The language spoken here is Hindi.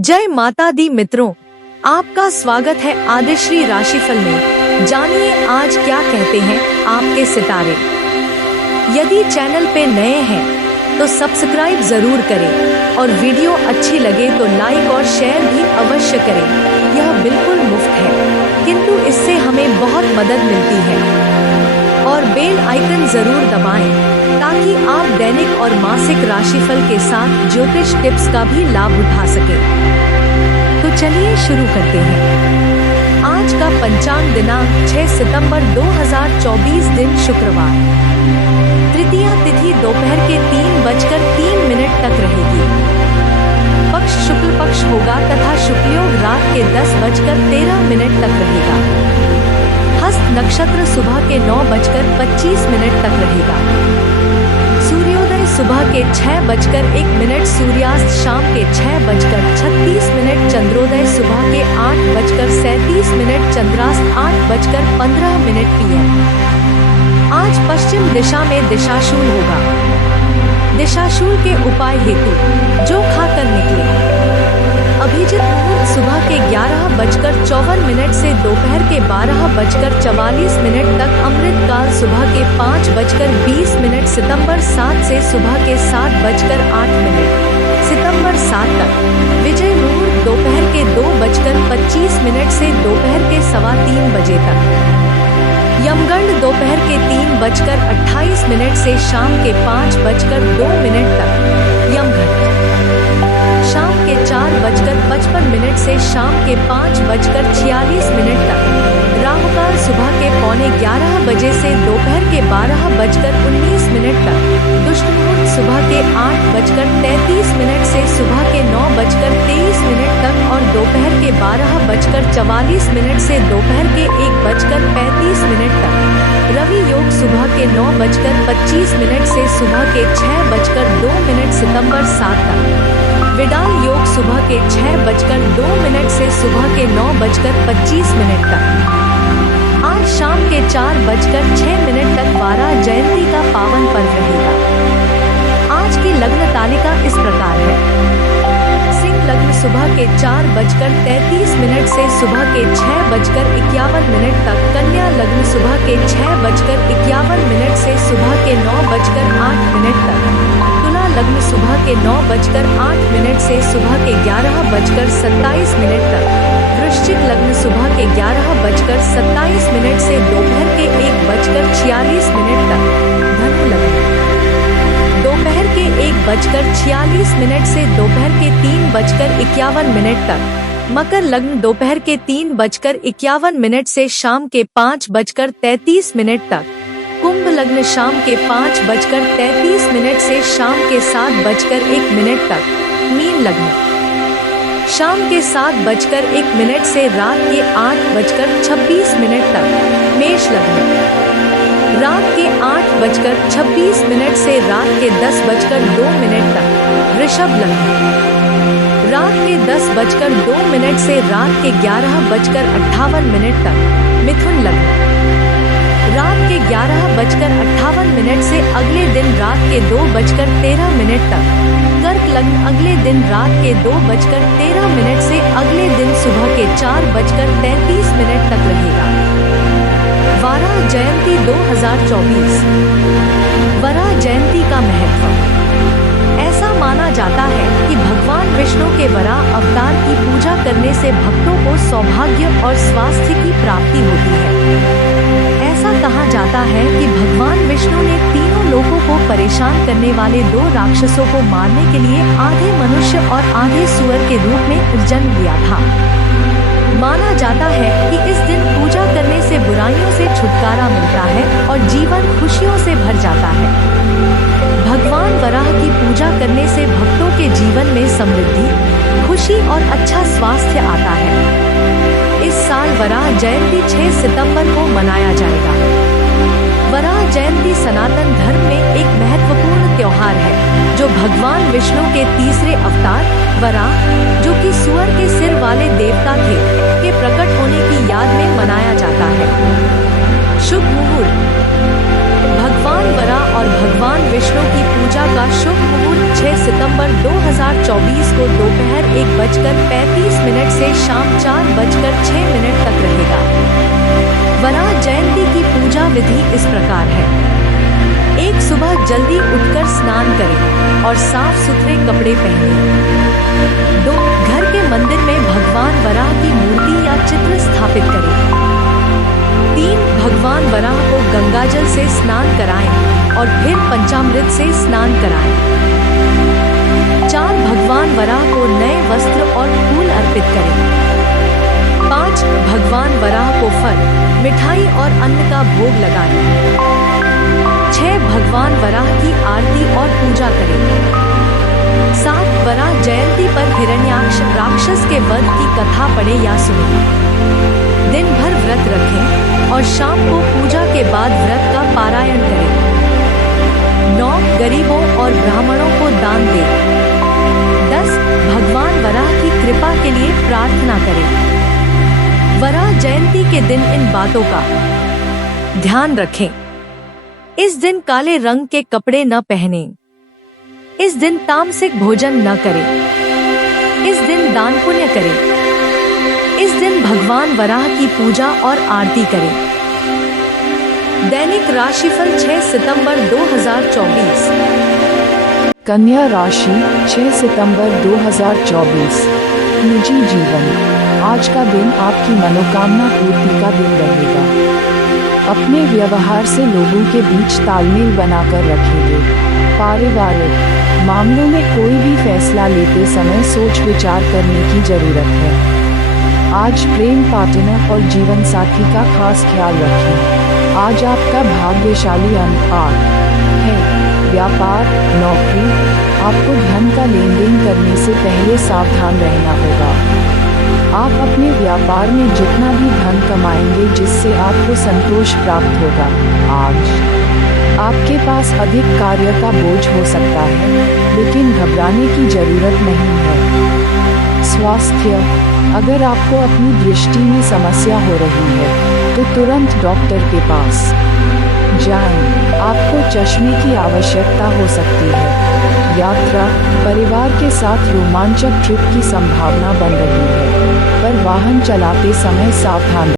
जय माता दी मित्रों, आपका स्वागत है आदिश्री राशिफल में। जानिए आज क्या कहते हैं आपके सितारे। यदि चैनल पे नए हैं तो सब्सक्राइब जरूर करें और वीडियो अच्छी लगे तो लाइक और शेयर भी अवश्य करें। यह बिल्कुल मुफ्त है किंतु इससे हमें बहुत मदद मिलती है। और बेल आइकन जरूर दबाएं ताकि आप दैनिक और मासिक राशिफल के साथ ज्योतिष टिप्स का भी लाभ उठा सकें। तो चलिए शुरू करते हैं। आज का पंचांग दिनांक 6 सितंबर 2024 दिन शुक्रवार। तृतीया तिथि दोपहर के 3:03 तक रहेगी। पक्ष शुक्ल पक्ष होगा तथा शुक्लयोग रात के 10:13 तक रहेगा। हस्त नक्षत्र सुबह के 9:25 तक रहेगा। सूर्योदय सुबह के 6:01, सूर्यास्त शाम के 6:36, चंद्रोदय सुबह के 8:37, चंद्रास्त 8:15 PM। आज पश्चिम दिशा में दिशाशूल होगा। दिशाशूल के उपाय हेतु जो खाकर निकले। अभिजित मुहूर्त सुबह के 11:54 से दोपहर के 12:44 तक। अमृत काल सुबह के 5:20, सितंबर 7 से सुबह के 7:08, सितंबर 7 तक। विजय मुहूर्त दोपहर के 2:25 से दोपहर के 3:15 बजे तक। यमगंड दोपहर के 3:28 से शाम के 5:02 तक। यमघंट शाम के 4:55 से शाम के 5:46 तक। राहुकाल सुबह के 11:15 बजे से दोपहर के 12:19 तक। दुष्ट मुहूर्त सुबह के 8:33 से सुबह के 9:23 तक और दोपहर के 12:44 से दोपहर के 1:35 तक। रवि योग सुबह के 9:25 से सुबह के 6:02, सितंबर 7 तक। विडाल योग सुबह के 6:02 से सुबह के 9:25 तक। आज शाम के 4:06 तक वाराह जयंती का पावन पर्व रहेगा। आज की लग्न तालिका इस प्रकार है। सिंह लग्न सुबह के 4:33 से सुबह के 6:51 तक। कन्या लग्न सुबह के 6:51 से सुबह के 9:08 तक। तुला लग्न सुबह के 9:08 से सुबह के 11:27 तक। वृश्चिक लग्न सुबह के 11:27 से दोपहर के 1:46 तक। धनु लग्न दोपहर के 1:46 से दोपहर के 3:51 तक। मकर लग्न दोपहर के 3:51 से शाम के 5:33 तक। कुंभ लग्न शाम के 5:33 से शाम के 7:01 तक। मीन लग्न शाम के 7:01 से रात के 8:26 तक। मेष लग्न रात के 8:26 से रात के 10:02 तक। वृषभ लग्न रात के 10:02 से रात के 11:58 तक। मिथुन लग्न रात के 11:58 से अगले दिन रात के 2:13 तक। कर्क लग्न अगले दिन रात के 2:13 से अगले दिन सुबह के 4:33 तक रहेगा। वाराह जयंती 2024। वराह जयंती का महत्व। ऐसा माना जाता है कि भगवान विष्णु के वराह अवतार की पूजा करने से भक्तों को सौभाग्य और स्वास्थ्य की प्राप्ति होती है। ऐसा कहा जाता है कि भगवान विष्णु ने तीनों लोगों को परेशान करने वाले 2 राक्षसों को मारने के लिए आधे मनुष्य और आधे सुअर के रूप में जन्म लिया था। माना जाता है कि इस दिन पूजा करने से बुराइयों से छुटकारा मिलता है और जीवन खुशियों से भर जाता है। भगवान वराह की पूजा करने से भक्तों के जीवन में समृद्धि, खुशी और अच्छा स्वास्थ्य आता है। इस साल वराह जयंती 6 सितंबर को मनाया जाएगा। वराह जयंती सनातन धर्म में एक महत्वपूर्ण त्योहार है जो भगवान विष्णु के तीसरे अवतार वराह, जो कि सुअर के सिर वाले देवता थे, के प्रकट होने की याद में मनाया जाता है। शुभ मुहूर्त। भगवान वराह और भगवान विष्णु की पूजा का शुभ मुहूर्त 6 सितंबर 2024 2024 को दोपहर 1:35 से शाम 4:06 तक रहेगा। वराह जयंती की पूजा विधि इस प्रकार है। एक, सुबह जल्दी उठकर स्नान करें और साफ सुथरे कपड़े पहनें। 2, घर के मंदिर में भगवान वराह की मूर्ति या चित्र स्थापित करें। 3, भगवान वराह को गंगाजल से स्नान कराएं और फिर पंचामृत से स्नान कराएं। 4, भगवान वराह को नए वस्त्र और फूल अर्पित करें। 5, भगवान वराह को फल, मिठाई और अन्न का भोग लगाएं। 6, भगवान वराह की आरती और पूजा करें। 7, वराह जयंती पर हिरण्याक्ष राक्षस के वध की कथा पढ़ें या सुनें। दिन भर व्रत रखें और शाम को पूजा के बाद व्रत का पारायण करें। 9, गरीबों और ब्राह्मणों को दान दें। 10, भगवान वराह की कृपा के लिए प्रार्थना करें। वराह जयंती के दिन इन बातों का ध्यान रखें। इस दिन काले रंग के कपड़े न पहनें। इस दिन तामसिक भोजन न करें। इस दिन दान पुण्य करें। इस दिन भगवान वराह की पूजा और आरती करें। दैनिक राशिफल 6 सितंबर 2024। कन्या राशि 6 सितंबर 2024। निजी जीवन। आज का दिन आपकी मनोकामना पूर्ति का दिन रहेगा। अपने व्यवहार से लोगों के बीच तालमेल बनाकर रखेंगे। पारिवारिक मामलों में कोई भी फैसला लेते समय सोच विचार करने की जरूरत है। आज प्रेम पार्टनर और जीवन साथी का खास ख्याल रखें। आज आपका भाग्यशाली अंक 8 है। व्यापार, नौकरी। आपको धन का लेन देन करने से पहले सावधान रहना होगा। आप अपने व्यापार में जितना भी धन कमाएंगे जिससे आपको संतोष प्राप्त होगा। आज आपके पास अधिक कार्य का बोझ हो सकता है, लेकिन घबराने की जरूरत नहीं है। स्वास्थ्य। अगर आपको अपनी दृष्टि में समस्या हो रही है तो तुरंत डॉक्टर के पास जाएं। आपको चश्मे की आवश्यकता हो सकती है। यात्रा। परिवार के साथ रोमांचक ट्रिप की संभावना बन रही है, पर वाहन चलाते समय सावधान